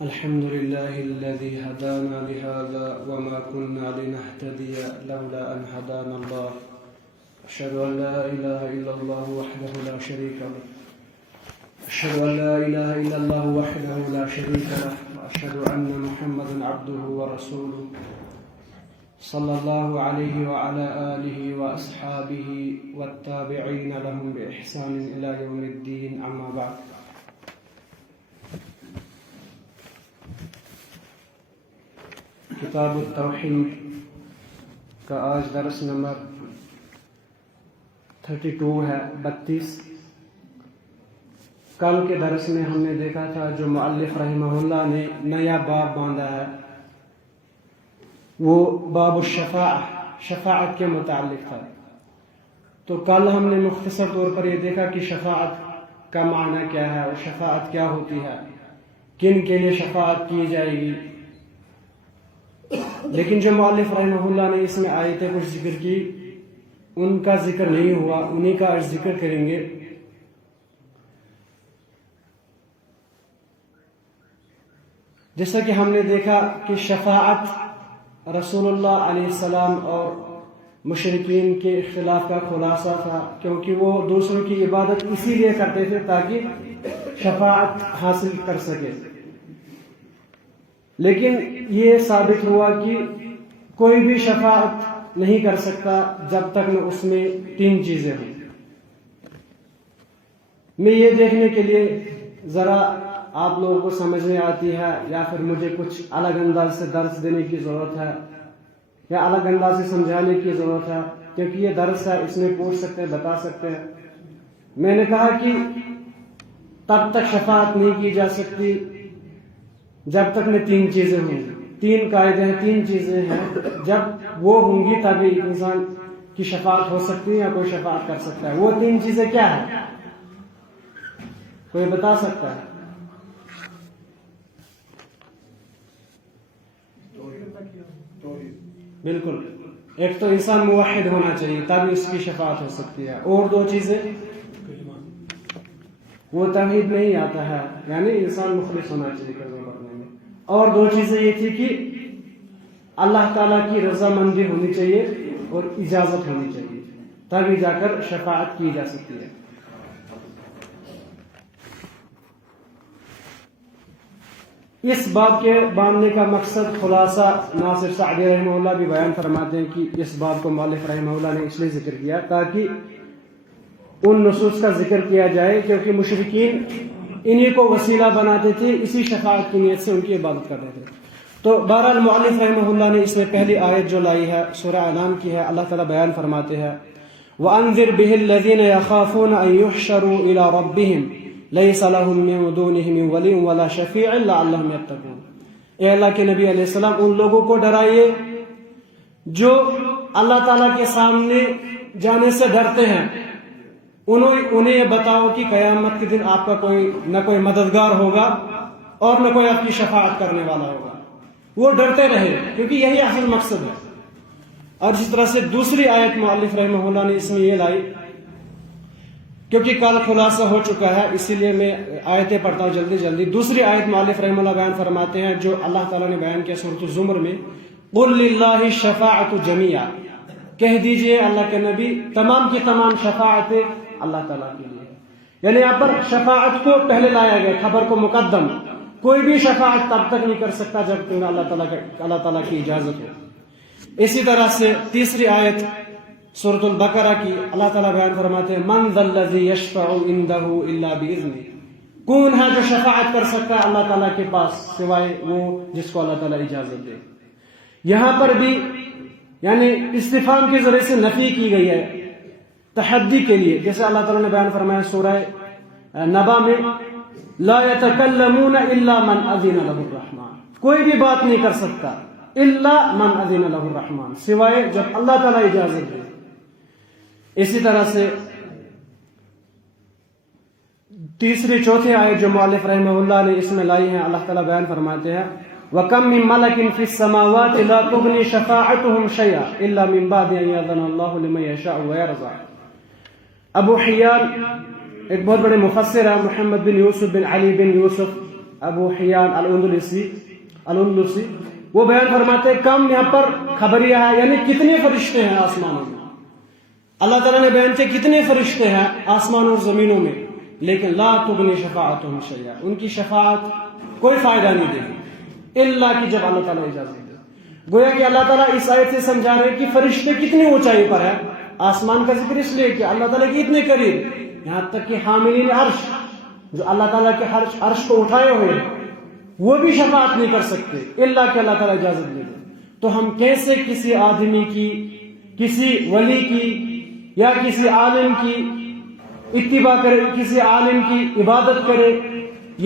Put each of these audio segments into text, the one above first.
الحمد لله الذي هدانا لهذا وما كنا لنهتدي لولا أن هدانا الله أشهد أن لا إله إلا الله وحده لا شريك له أشهد أن لا إله إلا الله وحده لا شريك له وأشهد أن محمدا عبده ورسوله صلى الله عليه وعلى آله وأصحابه والتابعين لهم بإحسان إلى يوم الدين أما بعد. کتاب التوحید کا آج درس نمبر 32 ہے 32. کل کے درس میں ہم نے دیکھا تھا جو مؤلف رحمہ اللہ نے نیا باب باندھا ہے وہ باب شفاعت کے متعلق تھا. تو کل ہم نے مختصر طور پر یہ دیکھا کہ شفاعت کا معنی کیا ہے اور شفاعت کیا ہوتی ہے، کن کے لیے شفاعت کی جائے گی. لیکن جو مؤلف رحمہ اللہ نے اس میں آیتیں کچھ ذکر کی ان کا ذکر نہیں ہوا، انہی کا آج ذکر کریں گے. جیسا کہ ہم نے دیکھا کہ شفاعت رسول اللہ علیہ السلام اور مشرکین کے اختلاف کا خلاصہ تھا، کیونکہ وہ دوسروں کی عبادت اسی لیے کرتے تھے تاکہ شفاعت حاصل کر سکے. لیکن یہ ثابت ہوا کہ کوئی بھی شفاعت نہیں کر سکتا جب تک نہ اس میں 3 چیزیں ہوں. میں یہ دیکھنے کے لیے ذرا آپ لوگوں کو سمجھ میں آتی ہے یا پھر مجھے کچھ الگ انداز سے درس دینے کی ضرورت ہے یا الگ انداز سے سمجھانے کی ضرورت ہے، کیونکہ یہ درس ہے، اس میں پوچھ سکتے ہیں، بتا سکتے ہیں. میں نے کہا کہ تب تک شفاعت نہیں کی جا سکتی جب تک میں 3 چیزیں ہوں گی. 3 قاعدے ہیں، 3 چیزیں ہیں، جب وہ ہوں گی تبھی انسان کی شفاعت ہو سکتی ہے یا کوئی شفاعت کر سکتا ہے. وہ 3 چیزیں کیا ہیں؟ کوئی بتا سکتا ہے؟ بالکل. ایک تو انسان موحد ہونا چاہیے تبھی اس کی شفاعت ہو سکتی ہے. اور 2 چیزیں، وہ توحید نہیں آتا ہے، یعنی انسان مخلص ہونا چاہیے کلمہ پڑھنے میں. اور 2 چیزیں یہ تھی کہ اللہ تعالیٰ کی رضامندی ہونی چاہیے اور اجازت ہونی چاہیے، تبھی جا کر شفاعت کی جا سکتی ہے. اس باب کے باندھنے کا مقصد خلاصہ ناصر سعدی رحمہ اللہ بھی بیان فرماتے ہیں کہ اس باب کو مؤلف رحمہ اللہ نے اس لیے ذکر کیا تاکہ ان نصوص کا ذکر کیا جائے، کیونکہ مشرکین انہی کو وسیلہ بناتے تھے، اسی شفاعت کی نیت سے ان کی عبادت کرتے تھے. تو بہرحال مؤلف رحمہ اللہ نے اس میں پہلی آیت جو لائی ہے سورہ انعام کی ہے. اللہ تعالیٰ بیان فرماتے ہیں وَأَنذِرْ بِهِ الَّذِينَ يَخَافُونَ أَن يُحْشَرُوا إِلَى رَبِّهِمْ لَيْسَ لَهُم مِّن دُونِهِ مِن وَلِيٍّ وَلَا شَفِيعٍ لَعَلَّهُمْ يَتَّقُونَ. اے اللہ کے نبی علیہ السلام ان لوگوں کو ڈرائیے جو اللہ تعالیٰ کے سامنے جانے سے ڈرتے ہیں. انہیں یہ بتاؤ کہ قیامت کے دن آپ کا نہ کوئی مددگار ہوگا اور نہ کوئی آپ کی شفاعت کرنے والا ہوگا. وہ ڈرتے رہے کیونکہ یہی اصل مقصد ہے. اور جس طرح سے دوسری آیت مؤلف رحمہ اللہ نے اس میں یہ لائی، کیونکہ کل خلاصہ ہو چکا ہے اسی لیے میں آیتیں پڑھتا ہوں جلدی. دوسری آیت مؤلف رحمہ اللہ بیان فرماتے ہیں جو اللہ تعالیٰ نے بیان کیا سورۃ الزمر میں، قُلْ لِلَّهِ الشَّفَاعَةُ جَمِيعًا، کہہ دیجئے اللہ کے نبی تمام کی تمام شفاعتیں اللہ تعالیٰ کے لیے. یعنی یہاں پر شفاعت کو پہلے لایا گیا، خبر کو مقدم. کوئی بھی شفاعت تب تک نہیں کر سکتا جب تک اللہ تعالیٰ کی اجازت ہو. اسی طرح سے تیسری آیت سورۃ البقرہ کی اللہ تعالیٰ بیان فرماتے ہیں من ذا الذی یشفع عنده الا باذنہ، کون ہے جو شفاعت کر سکتا ہے اللہ تعالیٰ کے پاس سوائے وہ جس کو اللہ تعالیٰ اجازت دے. یہاں پر بھی یعنی استفہام کے ذریعے سے نفی کی گئی ہے تحدی کے لیے، جیسے اللہ تعالیٰ نے بیان فرمایا سورہ نبا میں لا يتکلمون الا من اذن له الرحمن، کوئی بھی بات نہیں کر سکتا الا من اذن له الرحمن، سوائے جب اللہ تعالیٰ اجازت دے. اسی طرح سے تیسری چوتھی آیت جو مؤلف رحمہ اللہ نے اس میں لائی ہیں، اللہ تعالیٰ بیان فرماتے ہیں وَكَمْ مِن مَلَكٍ فِي السَّمَاوَاتِ لَا تُغْنِي شَفَاعَتُهُمْ شَيْئًا إِلَّا مِن بَعْدِ أَن يَأْذَنَ اللَّهُ لِمَن يَشَاءُ وَيَرْضَىٰ. ابو حیان ایک بہت بڑے مفسر ہیں، محمد بن یوسف بن علی بن یوسف ابو حیان الاندلسی وہ بیان فرماتے ہیں کم یہاں پر خبریہ ہے، یعنی کتنے فرشتے ہیں آسمانوں میں. اللہ تعالیٰ نے بیان کیا کتنے فرشتے ہیں آسمانوں اور زمینوں میں، لیکن لا تغنی شفاعتہم شیئا، ان کی شفاعت کوئی فائدہ نہیں دے گی الا کہ جب اللہ تعالیٰ اجازت دے. گویا کہ اللہ تعالیٰ اس آیت سے سمجھا رہے ہیں کہ فرشتے کتنی اونچائی پر ہیں. آسمان کا ذکر اس لیے کہ اللہ تعالیٰ کے اتنے قریب، یہاں تک کہ حاملین عرش جو اللہ تعالیٰ کے عرش کو اٹھائے ہوئے ہیں وہ بھی شفاعت نہیں کر سکتے الا کہ اللہ تعالیٰ اجازت دے دے. تو ہم کیسے کسی آدمی کی، کسی ولی کی یا کسی عالم کی اتباع کرے، کسی عالم کی عبادت کرے،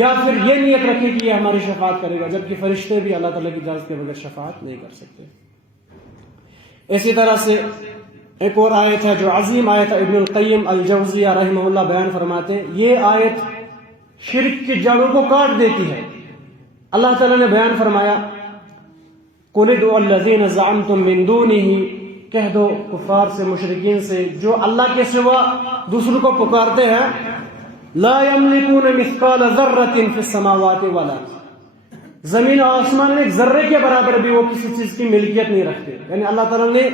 یا پھر یہ نیت رکھے کہ یہ ہماری شفاعت کرے گا، جبکہ فرشتے بھی اللہ تعالیٰ کی اجازت کے بغیر شفاعت نہیں کر سکتے. اسی طرح سے ایک اور آیت ہے جو عظیم آیت ہے، ابن القیم الجوزیہ رحمہ اللہ بیان فرماتے ہیں یہ آیت شرک کی جڑوں کو کاٹ دیتی ہے. اللہ تعالیٰ نے بیان فرمایا قُلِ ادْعُوا الَّذِينَ زَعَمْتُم مِّن دُونِهِ، کہہ دو کفار سے، مشرکین سے جو اللہ کے سوا دوسروں کو پکارتے ہیں، لا يملكون مثقال ذرة في السماوات والارض، زمین و آسمان میں ایک ذرے کے برابر بھی وہ کسی چیز کی ملکیت نہیں رکھتے. یعنی اللہ تعالیٰ نے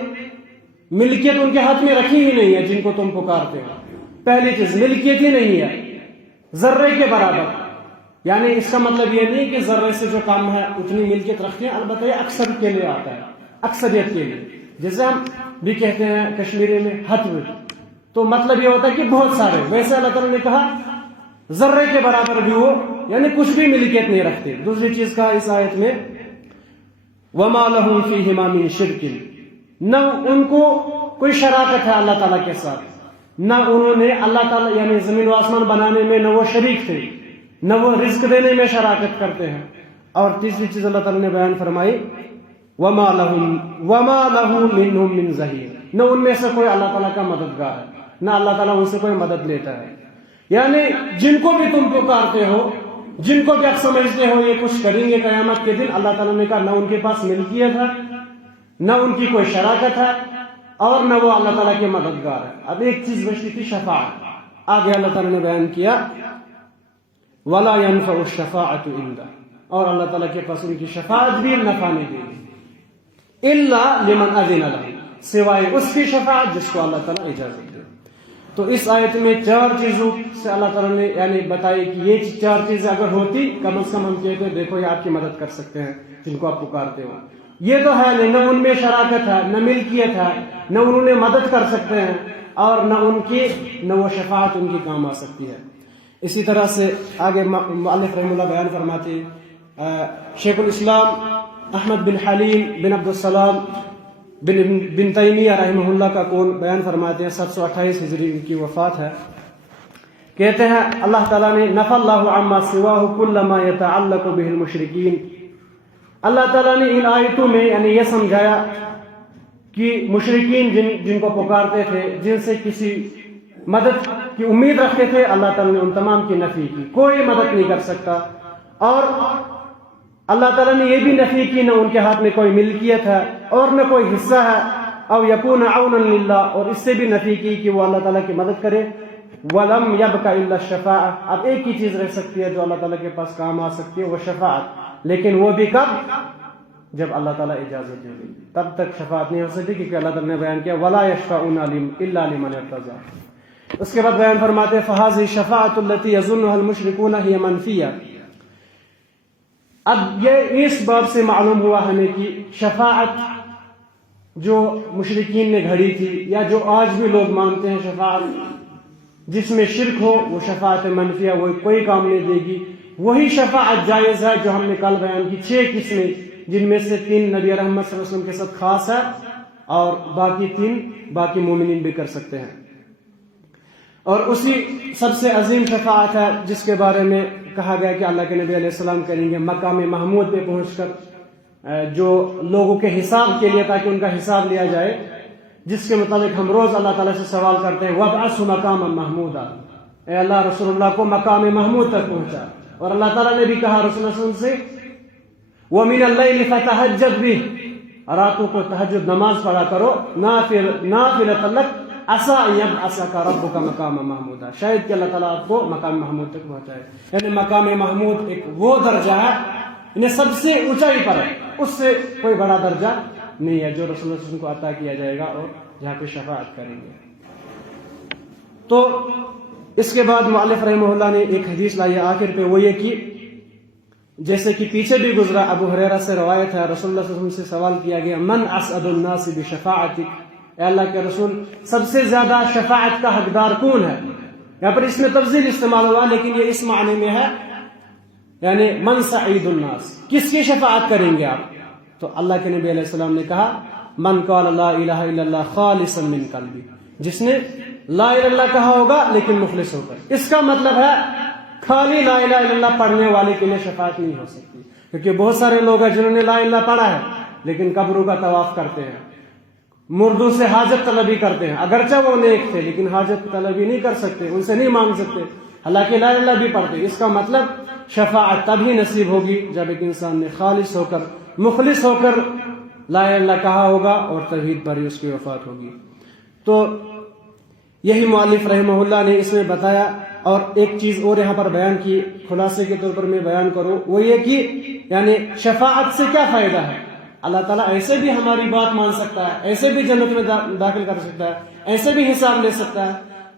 ملکیت ان کے ہاتھ میں رکھی ہی نہیں ہے جن کو تم پکارتے ہو. پہلی چیز ملکیت ہی نہیں ہے ذرے کے برابر. یعنی اس کا مطلب یہ نہیں کہ ذرے سے جو کام ہے اتنی ملکیت رکھتے ہیں، البتہ یہ اکثر کے لیے آتا ہے، اکثریت کے لیے. جیسے ہم بھی کہتے ہیں کشمیری میں ہتو، تو مطلب یہ ہوتا ہے کہ بہت سارے. ویسے اللہ تعالیٰ نے کہا ذرے کے برابر بھی وہ، یعنی کچھ بھی ملکیت نہیں رکھتے. دوسری چیز کہا اس آیت میں وَمَا لَهُمْ فِيهِمَا مِنْ شِرْكٍ، نہ ان کو کوئی شراکت ہے اللہ تعالیٰ کے ساتھ، نہ انہوں نے اللہ تعالیٰ یعنی زمین و آسمان بنانے میں نہ وہ شریک تھے، نہ وہ رزق دینے میں شراکت کرتے ہیں. اور تیسری چیز اللہ تعالیٰ نے بیان فرمائی وَمَا لَهُ مِنْهُمْ مِنْ ظَهِيرٍ، نہ ان میں سے کوئی اللہ تعالیٰ کا مددگار ہے، نہ اللہ تعالیٰ ان سے کوئی مدد لیتا ہے. یعنی جن کو بھی تم پکارتے ہو، جن کو بھی آپ سمجھتے ہو یہ کچھ کریں گے قیامت کے دن، اللہ تعالیٰ نے کہا نہ ان کے پاس ملکیت ہے، نہ ان کی کوئی شراکت ہے، اور نہ وہ اللہ تعالیٰ کے مددگار ہے. اب ایک چیز بچتی تھی شفاعت. آگے اللہ تعالیٰ نے بیان کیا وَلَا يَنْفَعُ الشَّفَاعَةُ عِندَهُ، اور اللہ تعالیٰ کے پاس ان کی شفاعت بھی نفع نہیں دے گی إِلَّا لِمَنْ أَذِنَ لَهُ، سوائے اس کی شفاعت جس کو اللہ تعالیٰ اجازت دے. تو اس آیت میں 4 چیزوں سے اللہ تعالیٰ نے یعنی بتائی کہ یہ 4 چیزیں اگر ہوتی کم از کم ہم کہتے ہیں دیکھو یہ آپ کی مدد کر سکتے ہیں جن کو آپ پکارتے ہو. یہ تو ہے نہیں، نہ ان میں شراکت ہے، نہ ملکیت ہے، نہ انہوں نے مدد کر سکتے ہیں، اور نہ وہ شفاعت ان کی کام آ سکتی ہے. اسی طرح سے آگے مؤلف رحمہ اللہ بیان فرماتے شیخ الاسلام احمد بن حلیم بن عبد السلام بن تیمیہ رحمہ اللہ کا قول بیان فرماتے ہیں، 728 ہجری ان کی وفات ہے. کہتے ہیں اللہ تعالیٰ نے نفى اللہ عما سواہ کل ما يتعلق به المشرکین، اللہ تعالیٰ نے ان آیتوں میں یعنی یہ سمجھایا کہ مشرکین جن کو پکارتے تھے، جن سے کسی مدد کی امید رکھتے تھے، اللہ تعالیٰ نے ان تمام کی نفی کی، کوئی مدد نہیں کر سکتا. اور اللہ تعالیٰ نے یہ بھی نفی کی نہ ان کے ہاتھ میں کوئی ملکیت ہے اور نہ کوئی حصہ ہے، او یکون عونا للہ، اور اس سے بھی نفی کی کہ وہ اللہ تعالیٰ کی مدد کرے. وَلَمْ يَبْقَ إِلَّا الشَّفَاعَةُ، اب ایک ہی چیز رہ سکتی ہے جو اللہ تعالیٰ کے پاس کام آ سکتی ہے، وہ شفاعت. لیکن وہ بھی کب؟ جب اللہ تعالیٰ اجازت دے گی، تب تک شفاعت نہیں ہو سکتی، کیونکہ اللہ تعالیٰ نے بیان کیا وَلَا يَشْفَعُونَ إِلَّا لِمَنِ ارْتَضَىٰ. اس کے بعد بیان فرماتے فَهَذِهِ الشَّفَاعَةُ الَّتِي يَظُنُّهَا الْمُشْرِكُونَ هِيَ مَنْفِيَّةٌ. اب یہ اس باب سے معلوم ہوا ہمیں کہ شفاعت جو مشرکین نے گھڑی تھی یا جو آج بھی لوگ مانتے ہیں شفاعت جس میں شرک ہو وہ شفاعت منفیہ، وہ کوئی کام نہیں دے گی. وہی شفاعت جائز ہے جو ہم نے کل بیان کی 6 قسمیں، جن میں سے 3 نبی رحمت صلی اللہ علیہ وسلم کے ساتھ خاص ہے اور باقی 3 باقی مومنین بھی کر سکتے ہیں. اور اسی سب سے عظیم شفاعت ہے جس کے بارے میں کہا گیا کہ اللہ کے نبی علیہ السلام کریں گے مقام محمود پہ پہنچ کر، جو لوگوں کے حساب کے لیے، تاکہ ان کا حساب لیا جائے، جس کے متعلق ہم روز اللہ تعالیٰ سے سوال کرتے ہیں وَابْعَثْهُ مَقَامًا مَحْمُودًا، اے اللہ رسول اللہ کو مقام محمود تک پہنچا. اور اللہ تعالیٰ نے بھی کہا رسول اللہ صلی اللہ علیہ وسلم سے وَمِنَ اللَّيْلِ فَتَهَجَّدْ بِهِ، راتوں کو تہجد نماز پڑھا کرو، نافلۃ لک عسى ان يبعثك ربك مقاما محمودا، شاید کہ اللہ تعالیٰ آپ کو مقام محمود تک پہنچائے. یعنی مقام محمود ایک وہ درجہ ہے، یعنی سب سے اونچائی پر ہے، اس سے کوئی بڑا درجہ نہیں ہے جو رسول اللہ صلی اللہ علیہ وسلم کو عطا کیا جائے گا اور جہاں پہ شفاعت کریں گے. تو اس کے بعد مؤلف رحمہ اللہ نے ایک حدیث لائی آخر پہ، وہ یہ کہ جیسے کہ پیچھے بھی گزرا، ابو ہریرہ سے روایت ہے، رسول اللہ صلی اللہ علیہ وسلم سے سوال کیا گیا من اسعد الناس بشفاعتک، اے اللہ کے رسول سب سے زیادہ شفاعت کا حقدار کون ہے؟ یہاں پر اس میں تفضیل استعمال ہوا، لیکن یہ اس معنی میں ہے یعنی من سعید الناس، کس کی شفاعت کریں گے آپ؟ تو اللہ کے نبی علیہ السلام نے کہا من قال لا الہ الا اللہ خالصا من قلبی، جس نے لا الہ الا اللہ کہا ہوگا لیکن مخلص ہو کر. اس کا مطلب ہے خالی لا الہ الا اللہ پڑھنے والے کے لیے شفاعت نہیں ہو سکتی، کیونکہ بہت سارے لوگ ہیں جنہوں نے لا الہ الا اللہ پڑھا ہے لیکن قبروں کا طواف کرتے ہیں، مردوں سے حاجت طلبی کرتے ہیں، اگرچہ وہ نیک تھے لیکن حاجت طلبی نہیں کر سکتے، ان سے نہیں مانگ سکتے، حالانکہ لا الہ الا اللہ بھی پڑھتے. اس کا مطلب شفاعت تب ہی نصیب ہوگی جب ایک انسان نے خالص ہو کر مخلص ہو کر لا الہ الا اللہ کہا ہوگا اور توحید پر ہی اس کی وفات ہوگی. تو یہی مؤلف رحمہ اللہ نے اس میں بتایا. اور ایک چیز اور یہاں پر بیان کی، خلاصے کے طور پر میں بیان کروں، وہ یہ کہ یعنی شفاعت سے کیا فائدہ ہے؟ اللہ تعالیٰ ایسے بھی ہماری بات مان سکتا ہے، ایسے بھی جنت میں داخل کر سکتا ہے، ایسے بھی حساب لے سکتا ہے،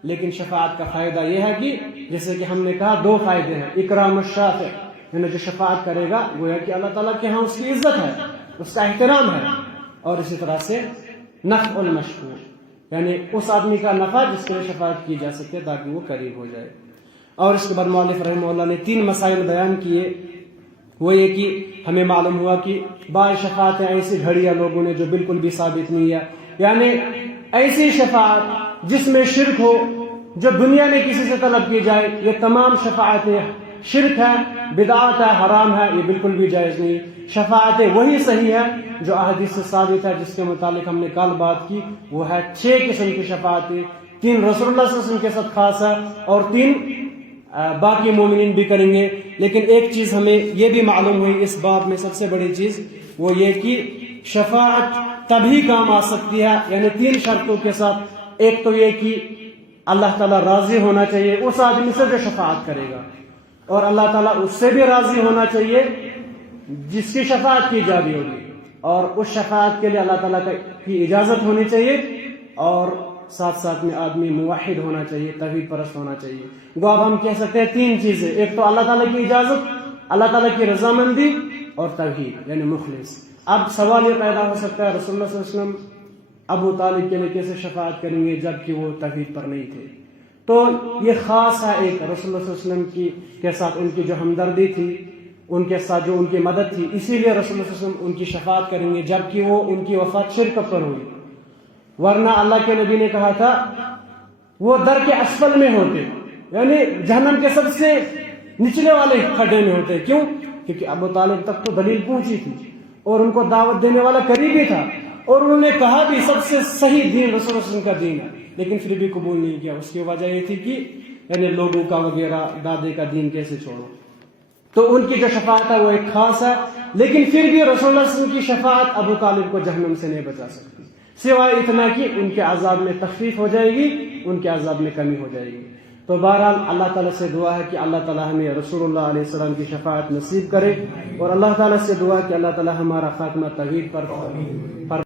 لیکن شفاعت کا فائدہ یہ ہے کہ جیسے کہ ہم نے کہا دو فائدے ہیں. اکرام الشافع، یعنی جو شفاعت کرے گا وہ ہے کہ اللہ تعالیٰ کے ہاں اس کی عزت ہے، اس کا احترام ہے، اور اسی طرح سے نفع المشفوع، یعنی اس آدمی کا نفع جس کے لیے شفاعت کی جا سکے تاکہ وہ قریب ہو جائے. اور اس کے بعد مؤلف رحمہ اللہ نے 3 مسائل بیان کیے. وہ یہ کہ ہمیں معلوم ہوا کہ بعض شفاعتیں ایسی گھڑیاں لوگوں نے جو بالکل بھی ثابت نہیں ہے، یعنی ایسی شفاعت جس میں شرک ہو، جو دنیا میں کسی سے طلب کی جائے، یہ تمام شفاعتیں شرک ہے، بدعت ہے، حرام ہے، یہ بالکل بھی جائز نہیں. شفاعتیں وہی صحیح ہے جو احادیث سے ثابت ہے، جس کے متعلق ہم نے کل بات کی. وہ ہے 6 قسم کی شفاعتیں، 3 رسول اللہ صلی اللہ علیہ وسلم کے ساتھ خاص ہے اور 3 باقی مومنین بھی کریں گے. لیکن ایک چیز ہمیں یہ بھی معلوم ہوئی اس باب میں، سب سے بڑی چیز وہ یہ کہ شفاعت تبھی کام آ سکتی ہے، یعنی 3 شرطوں کے ساتھ. ایک تو یہ کہ اللہ تعالیٰ راضی ہونا چاہیے اس آدمی سے جو شفاعت کرے گا، اور اللہ تعالیٰ اس سے بھی راضی ہونا چاہیے جس کی شفاعت کی جا رہی ہوگی، اور اس شفاعت کے لیے اللہ تعالیٰ کی اجازت ہونی چاہیے، اور ساتھ ساتھ میں آدمی موحد ہونا چاہیے، توحید پرست ہونا چاہیے. وہ اب ہم کہہ سکتے ہیں 3 چیزیں، ایک تو اللہ تعالیٰ کی اجازت، اللہ تعالیٰ کی رضامندی، اور توحید یعنی مخلص. اب سوال یہ پیدا ہو سکتا ہے رسول اللہ صلی اللہ علیہ وسلم ابو طالب کے لیے کیسے شفاعت کریں گے جبکہ وہ توحید پر نہیں تھے؟ تو یہ خاص ہے ایک رسول اللہ صلی اللہ علیہ وسلم کے ساتھ ان کی جو ہمدردی تھی، ان کے ساتھ جو ان کی مدد تھی، اسی لیے رسول اللہ صلی اللہ علیہ وسلم ان کی شفاعت کریں گے جبکہ وہ ان کی وفات شرک پر ہوئی. ورنہ اللہ کے نبی نے کہا تھا وہ در کے اسفل میں ہوتے، یعنی جہنم کے سب سے نچلے والے کھڈے میں ہوتے. کیوں؟ کیونکہ ابو طالب تک تو دلیل پہنچی تھی اور ان کو دعوت دینے والا قریبی تھا، اور انہوں نے کہا بھی سب سے صحیح دین رسول اللہ صلی اللہ علیہ وسلم کا دین ہے، لیکن پھر بھی قبول نہیں کیا. اس کی وجہ یہ تھی کہ یعنی لوگوں کا وغیرہ دادے کا دین کیسے چھوڑو. تو ان کی جو شفاعت ہے وہ ایک خاص ہے، لیکن پھر بھی رسول اللہ صلی اللہ علیہ وسلم کی شفاعت ابو طالب کو جہنم سے نہیں بچا سکتی، سوائے اتنا کہ ان کے عذاب میں تخفیف ہو جائے گی، ان کے عذاب میں کمی ہو جائے گی. تو بہرحال اللہ تعالیٰ سے دعا ہے کہ اللہ تعالیٰ ہمیں رسول اللہ علیہ السلام کی شفاعت نصیب کرے، اور اللہ تعالیٰ سے دعا کہ اللہ تعالیٰ ہمارا خاتمہ توحید پر